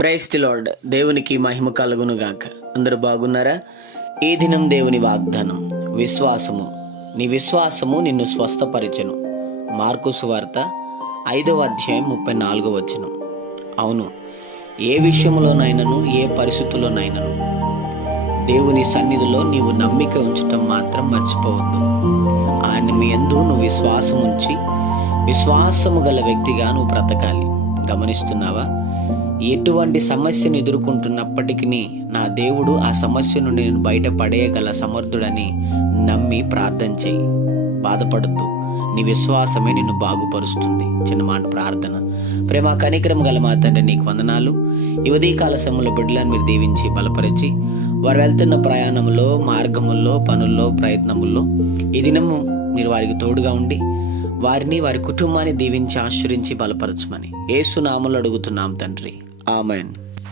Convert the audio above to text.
Praise the lord. దేవునికి మహిమ కలుగును గాక. అందరూ బాగున్నారా? ఈ దినం దేవుని వాగ్దానం, విశ్వాసము. నీ విశ్వాసము నిన్ను స్వస్థపరిచెను. మార్కు సువార్త 5వ అధ్యాయం 34వ వచనం. అవును, ఏ విషయంలోనైనాను, ఏ పరిస్థితుల్లోనైనాను దేవుని సన్నిధిలో నీవు నమ్మిక ఉంచటం మాత్రం మర్చిపోవద్దు. ఆయన మీ యందు నువ్వు విశ్వాసం ఉంచి విశ్వాసము గల వ్యక్తిగా నువ్వు బ్రతకాలి. గమనిస్తున్నావా? ఎటువంటి సమస్యను ఎదుర్కొంటున్నప్పటికీ నా దేవుడు ఆ సమస్య నుండి నేను బయటపడేయగల సమర్థుడని నమ్మి ప్రార్థన చేయి. బాధపడద్దు, నీ విశ్వాసమే నిన్ను బాగుపరుస్తుంది. చిన్న మాట ప్రార్థన. ప్రేమ కనికరం గల మా తండ్రి, నీకు వందనాలు. ఈ ఉదయకాల సమయంలో బిడ్డలను మీరు దీవించి బలపరిచి, వారు వెళ్తున్న ప్రయాణంలో, మార్గముల్లో, పనుల్లో, ప్రయత్నముల్లో ఈ దినము మీరు వారికి తోడుగా ఉండి వారిని, వారి కుటుంబాన్ని దీవించి ఆశ్రయించి బలపరచమని యేసు నామములో అడుగుతున్నాం తండ్రి. ఆమేన్.